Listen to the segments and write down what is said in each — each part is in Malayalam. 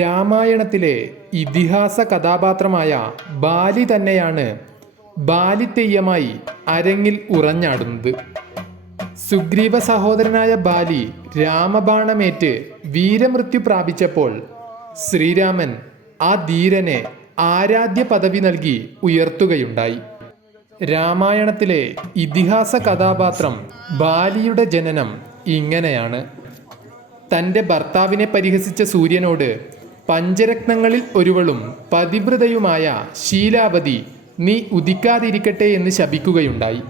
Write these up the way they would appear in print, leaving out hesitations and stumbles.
രാമായണത്തിലെ ഇതിഹാസ കഥാപാത്രമായ ബാലി തന്നെയാണ് ബാലിതെയ്യമായി അരങ്ങിൽ ഉറഞ്ഞാടുന്നത്. സുഗ്രീവ സഹോദരനായ ബാലി രാമബാണമേറ്റ് വീരമൃത്യു പ്രാപിച്ചപ്പോൾ ശ്രീരാമൻ ആ ധീരനെ ആരാധ്യ പദവി നൽകി ഉയർത്തുകയുണ്ടായി. രാമായണത്തിലെ ഇതിഹാസ കഥാപാത്രം ബാലിയുടെ ജനനം ഇങ്ങനെയാണ്. തൻ്റെ ഭർത്താവിനെ പരിഹസിച്ച സൂര്യനോട് പഞ്ചരത്നങ്ങളിൽ ഒരുവളും പതിവ്രതയുമായ ശീലാവതി നീ ഉദിക്കാതിരിക്കട്ടെ എന്ന് ശപിക്കുകയുണ്ടായി.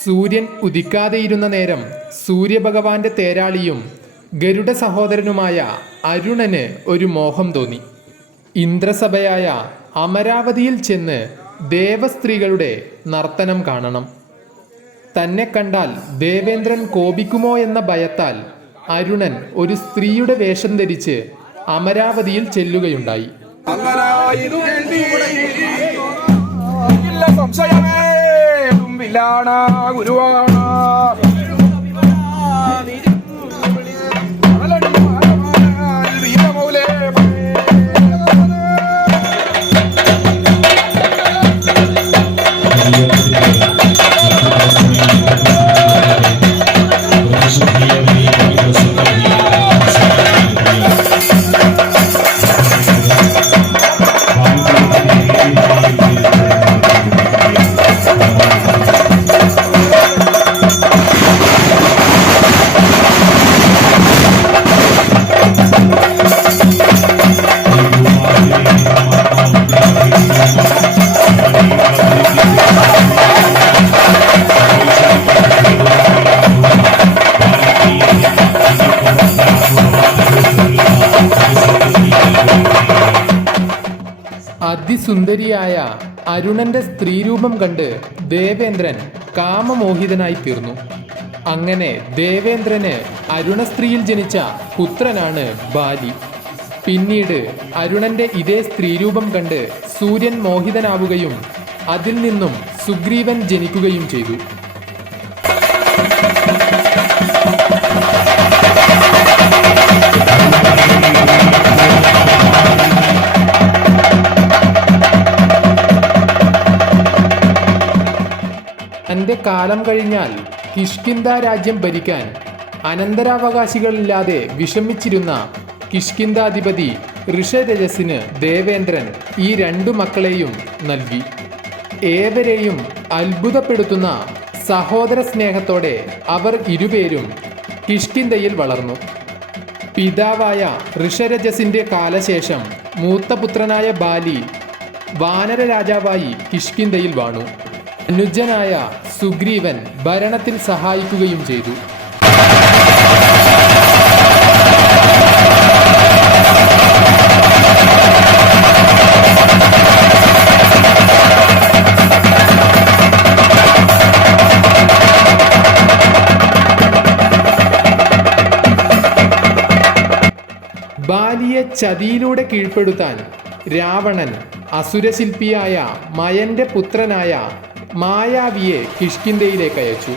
സൂര്യൻ ഉദിക്കാതെയിരുന്ന നേരം സൂര്യഭഗവാന്റെ തേരാളിയും ഗരുഡ സഹോദരനുമായ അരുണന് ഒരു മോഹം തോന്നി. ഇന്ദ്രസഭയായ അമരാവതിയിൽ ചെന്ന് ദേവസ്ത്രീകളുടെ നർത്തനം കാണണം. തന്നെ കണ്ടാൽ ദേവേന്ദ്രൻ കോപിക്കുമോ എന്ന ഭയത്താൽ അരുണൻ ഒരു സ്ത്രീയുടെ വേഷം ധരിച്ച് അമരാവതിയിൽ ചെല്ലുകയുണ്ടായി. അതിസുന്ദരിയായ അരുണന്റെ സ്ത്രീരൂപം കണ്ട് ദേവേന്ദ്രൻ കാമമോഹിതനായി തീർന്നു. അങ്ങനെ ദേവേന്ദ്രന് അരുണ സ്ത്രീയിൽ ജനിച്ച പുത്രനാണ് ബാലി. പിന്നീട് അരുണന്റെ ഇതേ സ്ത്രീരൂപം കണ്ട് സൂര്യൻ മോഹിതനാവുകയും അതിൽ നിന്നും സുഗ്രീവൻ ജനിക്കുകയും ചെയ്തു. തൻ്റെ കാലം കഴിഞ്ഞാൽ കിഷ്കിന്ധ രാജ്യം ഭരിക്കാൻ അനന്തരാവകാശികളില്ലാതെ വിഷമിച്ചിരുന്ന കിഷ്കിന്ധാധിപതി ഋഷരജസിന് ദേവേന്ദ്രൻ ഈ രണ്ടു മക്കളെയും നൽകി. ഏവരെയും അത്ഭുതപ്പെടുത്തുന്ന സഹോദര സ്നേഹത്തോടെ അവർ ഇരുപേരും കിഷ്കിന്ധയിൽ വളർന്നു. പിതാവായ ഋഷരജസിന്റെ കാലശേഷം മൂത്തപുത്രനായ ബാലി വാനര രാജാവായി കിഷ്കിന്ധയിൽ വാണു. അനുജനായ സുഗ്രീവൻ ഭരണത്തിൽ സഹായിക്കുകയും ചെയ്തു. ബാലിയെ ചതിയിലൂടെ കീഴ്പ്പെടുത്താൻ രാവണൻ അസുരശില്പിയായ മയന്റെ പുത്രനായ മായാവിയെ കിഷ്കിന്ധയിലേക്ക് അയച്ചു.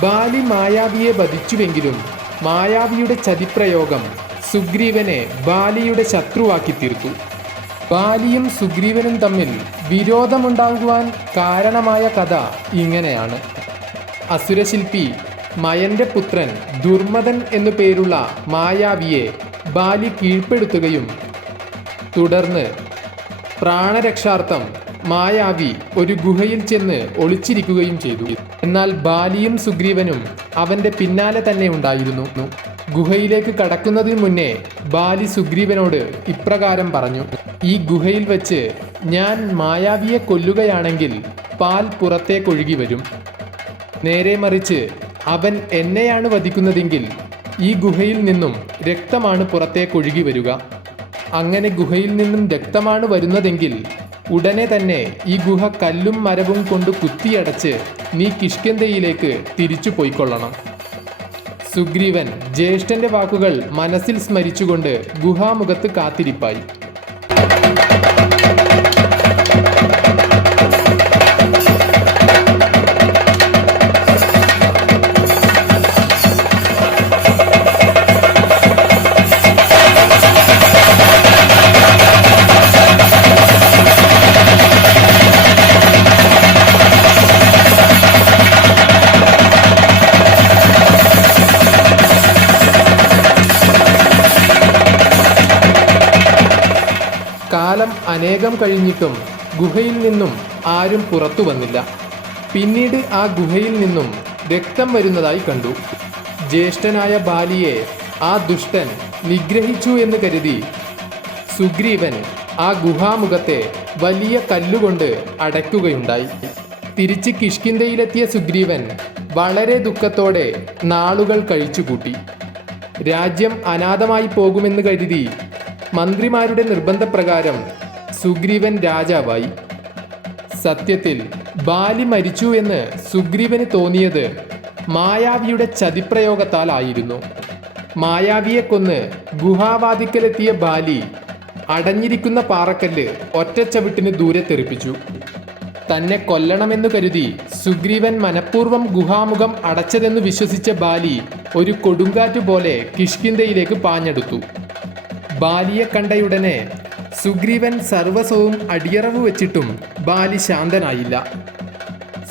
ബാലി മായാവിയെ വധിച്ചുവെങ്കിലും മായാവിയുടെ ചതിപ്രയോഗം സുഗ്രീവനെ ബാലിയുടെ ശത്രുവാക്കി തീർത്തു. ബാലിയും സുഗ്രീവനും തമ്മിൽ വിരോധമുണ്ടാകുവാൻ കാരണമായ കഥ ഇങ്ങനെയാണ്. അസുരശില്പി മയന്റെ പുത്രൻ ദുർമദൻ എന്നു പേരുള്ള മായാവിയെ ബാലി കീഴ്പ്പെടുത്തുകയും തുടർന്ന് പ്രാണരക്ഷാർത്ഥം മായാവി ഒരു ഗുഹയിൽ ചെന്ന് ഒളിച്ചിരിക്കുകയും ചെയ്തു. എന്നാൽ ബാലിയും സുഗ്രീവനും അവന്റെ പിന്നാലെ തന്നെ ഉണ്ടായിരുന്നു. ഗുഹയിലേക്ക് കടക്കുന്നതിന് മുന്നേ ബാലി സുഗ്രീവനോട് ഇപ്രകാരം പറഞ്ഞു: ഈ ഗുഹയിൽ വെച്ച് ഞാൻ മായാവിയെ കൊല്ലുകയാണെങ്കിൽ പാൽ പുറത്തേക്കൊഴുകി വരും. നേരെ മറിച്ച് അവൻ എന്നെയാണ് വധിക്കുന്നതെങ്കിൽ ഈ ഗുഹയിൽ നിന്നും രക്തമാണ് പുറത്തേക്കൊഴുകി വരിക. അങ്ങനെ ഗുഹയിൽ നിന്നും രക്തമാണ് വരുന്നതെങ്കിൽ ഉടനെ തന്നെ ഈ ഗുഹ കല്ലും മരവും കൊണ്ട് കുത്തിയടച്ച് നീ കിഷ്കിന്ധയിലേക്ക് തിരിച്ചു പോയിക്കൊള്ളണം. സുഗ്രീവൻ ജ്യേഷ്ഠന്റെ വാക്കുകൾ മനസ്സിൽ സ്മരിച്ചുകൊണ്ട് ഗുഹാമുഖത്ത് കാത്തിരിപ്പായി. കാലം അനേകം കഴിഞ്ഞിട്ടും ഗുഹയിൽ നിന്നും ആരും പുറത്തു വന്നില്ല. പിന്നീട് ആ ഗുഹയിൽ നിന്നും രക്തം വരുന്നതായി കണ്ടു. ജ്യേഷ്ഠനായ ബാലിയെ ആ ദുഷ്ടൻ നിഗ്രഹിച്ചു എന്ന് കരുതി സുഗ്രീവൻ ആ ഗുഹാമുഖത്തെ വലിയ കല്ലുകൊണ്ട് അടയ്ക്കുകയുണ്ടായി. തിരിച്ച് കിഷ്കിന്ധയിലെത്തിയ സുഗ്രീവൻ വളരെ ദുഃഖത്തോടെ നാളുകൾ കഴിച്ചുകൂട്ടി. രാജ്യം അനാഥമായി പോകുമെന്ന് കരുതി മന്ത്രിമാരുടെ നിർബന്ധപ്രകാരം സുഗ്രീവൻ രാജാവായി. സത്യത്തിൽ ബാലി മരിച്ചു എന്ന് സുഗ്രീവന് തോന്നിയത് മായാവിയുടെ ചതിപ്രയോഗത്താലായിരുന്നു. മായാവിയെ കൊന്ന് ഗുഹാവാതിക്കലെത്തിയ ബാലി അടഞ്ഞിരിക്കുന്ന പാറക്കല്ല് ഒറ്റച്ചവിട്ടിന് ദൂരെ തെറിപ്പിച്ചു. തന്നെ കൊല്ലണമെന്നു കരുതി സുഗ്രീവൻ മനഃപൂർവ്വം ഗുഹാമുഖം അടച്ചതെന്ന് വിശ്വസിച്ച ബാലി ഒരു കൊടുങ്കാറ്റ് പോലെ കിഷ്കിന്ധയിലേക്ക് പാഞ്ഞെടുത്തു. ബാലിയെ കണ്ടയുടനെ സുഗ്രീവൻ സർവസ്വവും അടിയറവ് വെച്ചിട്ടും ബാലി ശാന്തനായില്ല.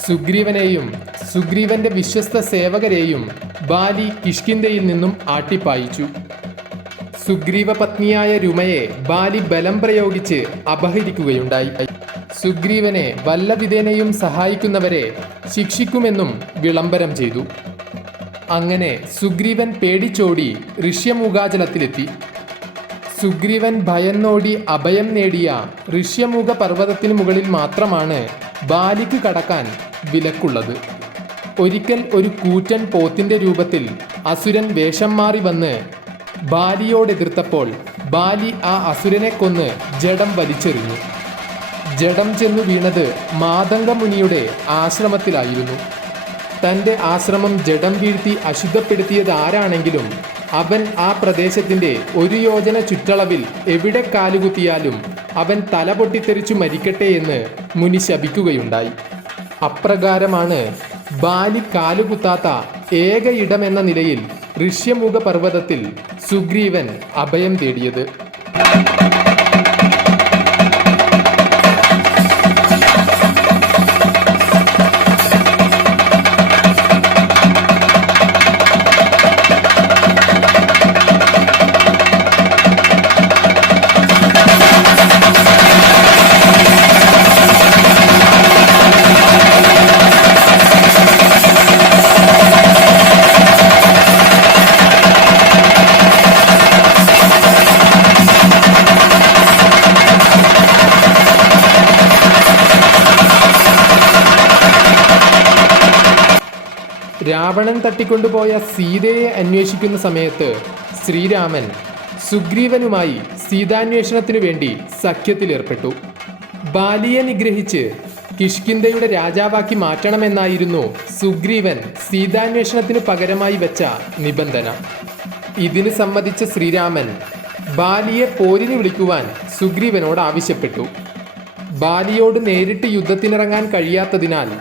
സുഗ്രീവനെയും സുഗ്രീവന്റെ വിശ്വസ്ത സേവകരെയും ബാലി കിഷ്കിന്ധയിൽ നിന്നും ആട്ടിപ്പായിച്ചു. സുഗ്രീവ പത്നിയായ രുമയെ ബാലി ബലം പ്രയോഗിച്ച് അപഹരിക്കുകയുണ്ടായി. സുഗ്രീവനെ വല്ലവിധേനയും സഹായിക്കുന്നവരെ ശിക്ഷിക്കുമെന്നും വിളംബരം ചെയ്തു. അങ്ങനെ സുഗ്രീവൻ പേടിച്ചോടി ഋഷ്യമൂകാചലത്തിലെത്തി. സുഗ്രീവൻ ഭയന്നോടി അഭയം നേടിയ ഋഷ്യമൂക പർവ്വതത്തിന് മുകളിൽ മാത്രമാണ് ബാലിക്ക് കടക്കാൻ വിലക്കുള്ളത്. ഒരിക്കൽ ഒരു കൂറ്റൻ പോത്തിന്റെ രൂപത്തിൽ അസുരൻ വേഷം മാറി വന്ന് ബാലിയോടെതിർത്തപ്പോൾ ബാലി ആ അസുരനെ കൊന്ന് ജഡം വലിച്ചെറിഞ്ഞു. ജഡം ചെന്നു വീണത് മാതംഗമുനിയുടെ ആശ്രമത്തിലായിരുന്നു. തൻ്റെ ആശ്രമം ജഡം വീഴ്ത്തി അശുദ്ധപ്പെടുത്തിയത് ആരാണെങ്കിലും അവൻ ആ പ്രദേശത്തിൻ്റെ 1 യോജന ചുറ്റളവിൽ എവിടെ കാലുകുത്തിയാലും അവൻ തല പൊട്ടിത്തെറിച്ചു മരിക്കട്ടെ എന്ന് മുനി ശപിക്കുകയുണ്ടായി. അപ്രകാരമാണ് ബാലി കാലുകുത്താത്ത ഏക ഇടമെന്ന നിലയിൽ ഋഷ്യമൂക പർവ്വതത്തിൽ സുഗ്രീവൻ അഭയം തേടിയത്. രാവണൻ തട്ടിക്കൊണ്ടുപോയ സീതയെ അന്വേഷിക്കുന്ന സമയത്ത് ശ്രീരാമൻ സുഗ്രീവനുമായി സീതാന്വേഷണത്തിനു വേണ്ടി സഖ്യത്തിലേർപ്പെട്ടു. ബാലിയെ നിഗ്രഹിച്ച് കിഷ്കിന്ധയുടെ രാജാവാക്കി മാറ്റണമെന്നായിരുന്നു സുഗ്രീവൻ സീതാന്വേഷണത്തിന് പകരമായി വെച്ച നിബന്ധന. ഇതിന് സമ്മതിച്ച ശ്രീരാമൻ ബാലിയെ പോരിന് വിളിക്കുവാൻ സുഗ്രീവനോട് ആവശ്യപ്പെട്ടു. ബാലിയോട് നേരിട്ട് യുദ്ധത്തിനിറങ്ങാൻ കഴിയാത്തതിനാൽ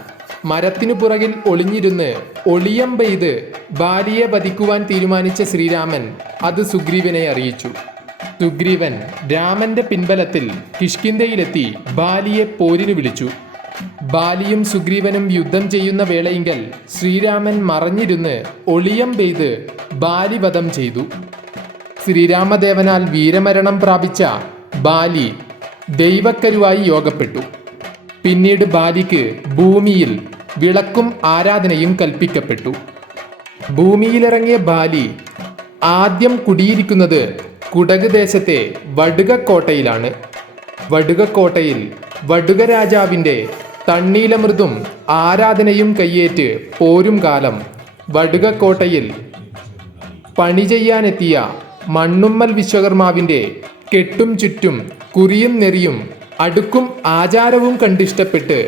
മരത്തിനു പുറകിൽ ഒളിഞ്ഞിരുന്ന് ഒളിയം പെയ്ത് ബാലിയെ വധിക്കുവാൻ തീരുമാനിച്ച ശ്രീരാമൻ അത് സുഗ്രീവനെ അറിയിച്ചു. സുഗ്രീവൻ രാമന്റെ പിൻബലത്തിൽ കിഷ്കിന്ധയിലെത്തി ബാലിയെ പോരിന് വിളിച്ചു. ബാലിയും സുഗ്രീവനും യുദ്ധം ചെയ്യുന്ന വേളയിങ്കൽ ശ്രീരാമൻ മറഞ്ഞിരുന്ന് ഒളിയം പെയ്ത് ബാലിവധം ചെയ്തു. ശ്രീരാമദേവനാൽ വീരമരണം പ്രാപിച്ച ബാലി ദൈവക്കരുവായി യോഗപ്പെട്ടു. പിന്നീട് ബാലിക്ക് ഭൂമിയിൽ വിളക്കും ആരാധനയും കൽപ്പിക്കപ്പെട്ടു. ഭൂമിയിലിറങ്ങിയ ബാലി ആദ്യം കുടിയിരിക്കുന്നത് കുടക് ദേശത്തെ വടുകക്കോട്ടയിലാണ്. വടുകക്കോട്ടയിൽ വടുക രാജാവിൻ്റെ തണ്ണീലമൃതും ആരാധനയും കയ്യേറ്റ് പോരും കാലം വടുകക്കോട്ടയിൽ പണി ചെയ്യാനെത്തിയ മണ്ണുമ്മൽ വിശ്വകർമാവിൻ്റെ കെട്ടും ചുറ്റും കുറിയും നെറിയും അടുക്കും ആചാരവും കണ്ടിഷ്ടപ്പെട്ട്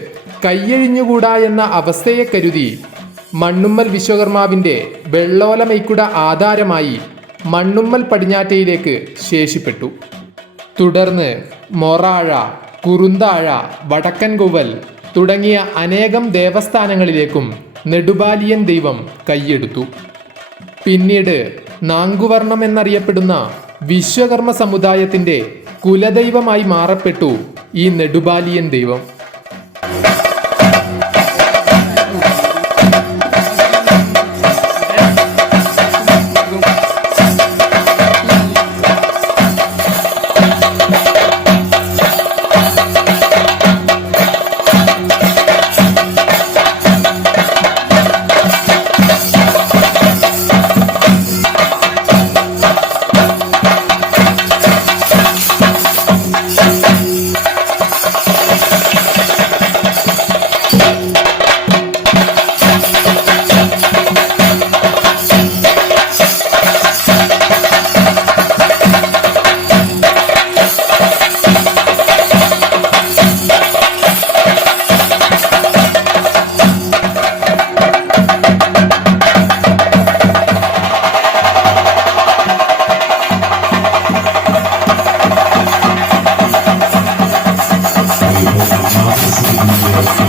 കയ്യഴിഞ്ഞുകൂടാ എന്ന അവസ്ഥയെ കരുതി മണ്ണുമ്മൽ വിശ്വകർമാവിൻ്റെ വെള്ളോലമൈക്കുട ആധാരമായി മണ്ണുമ്മൽ പടിഞ്ഞാറ്റയിലേക്ക് ശേഷിപ്പെട്ടു. തുടർന്ന് മൊറാഴ, കുറുന്താഴ, വടക്കൻകൊവ്വൽ തുടങ്ങിയ അനേകം ദേവസ്ഥാനങ്ങളിലേക്കും നെടുബാലിയൻ ദൈവം കൈയെടുത്തു. പിന്നീട് നാങ്കുവർണം എന്നറിയപ്പെടുന്ന വിശ്വകർമ്മ സമുദായത്തിൻ്റെ കുലദൈവമായി മാറപ്പെട്ടു ഈ നെടുബാലിയൻ ദൈവം. Not